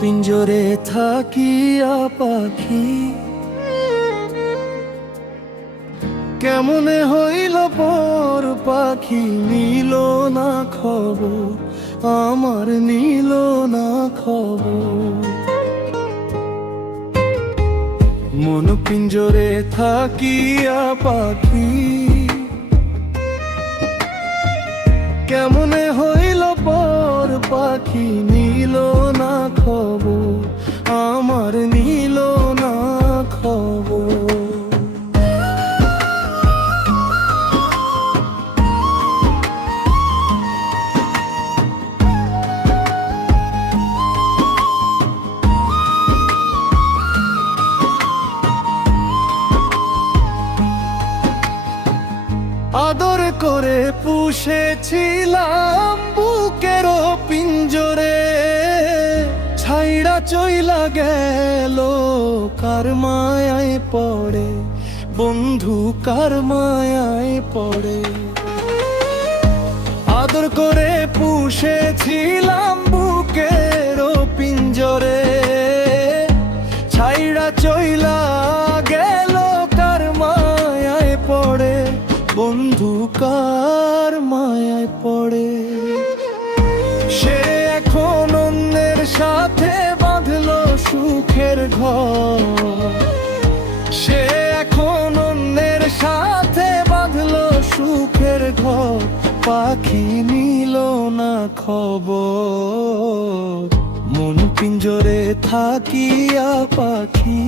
পিঞ্জরে থাকিয়া পাখি কেমনে হইল পর পাখি, নিল না খবর আমার, নিল না খবর। মন পিঞ্জরে থাকিয়া পাখি কেমনে হইল পর পাখি, নিল না খবর আমার, নিল না খবর। আদর করে পুষেছিলাম বুকের পিঞ্জরে, ছাইড়া চইলা গেল কার মায়ায় পড়ে, বন্ধু কার মায়ায় পড়ে। আদর করে পুষেছিলাম বুকের পিঞ্জরে, ছাইড়া চইলা গেল কার মায়ায় পড়ে, বন্ধু কার মায়ায় পড়ে। সে এখন অন্যের সাথে বাঁধলো সুখের ঘর, সে এখন অন্যের সাথে বাঁধলো সুখের ঘর, পাখি নিল না খবর। মন পিঞ্জরে থাকিয়া পাখি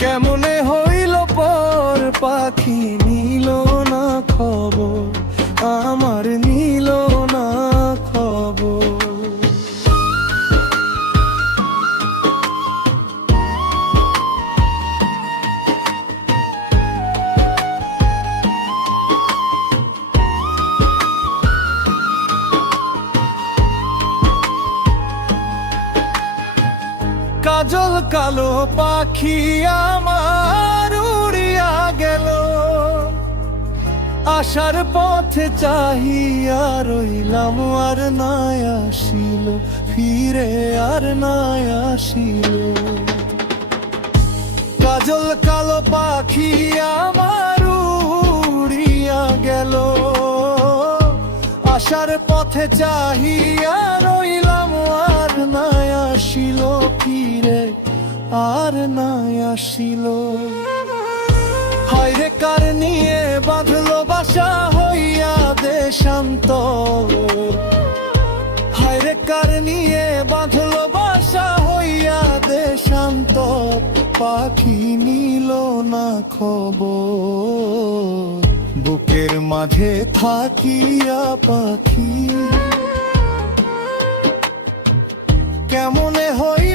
কেমনে হইল পর পাখি, নিল না খবর আমার, নিল না খবর। কাজল কালো পাখি আমার উড়িয়া গেল, আসার পথে চাহিয়া রইলাম আর নাই আসিল, ফিরে আর নাই আসিল। কাজল কালো পাখি আমার উড়িয়া গেল, আসার পথে চাহিয়া রইলাম আর নাই আসিল, ফিরে আর নাই আসিল। হায়রে কার নিয়ে বাঁধলো বাসা হইয়া দেশান্তর, হায়রে কার নিয়ে বাঁধলো বাসা হইয়া দেশান্তর, পাখি নিল না খবর। বুকের মাঝে থাকিয়া পাখি কেমনে হই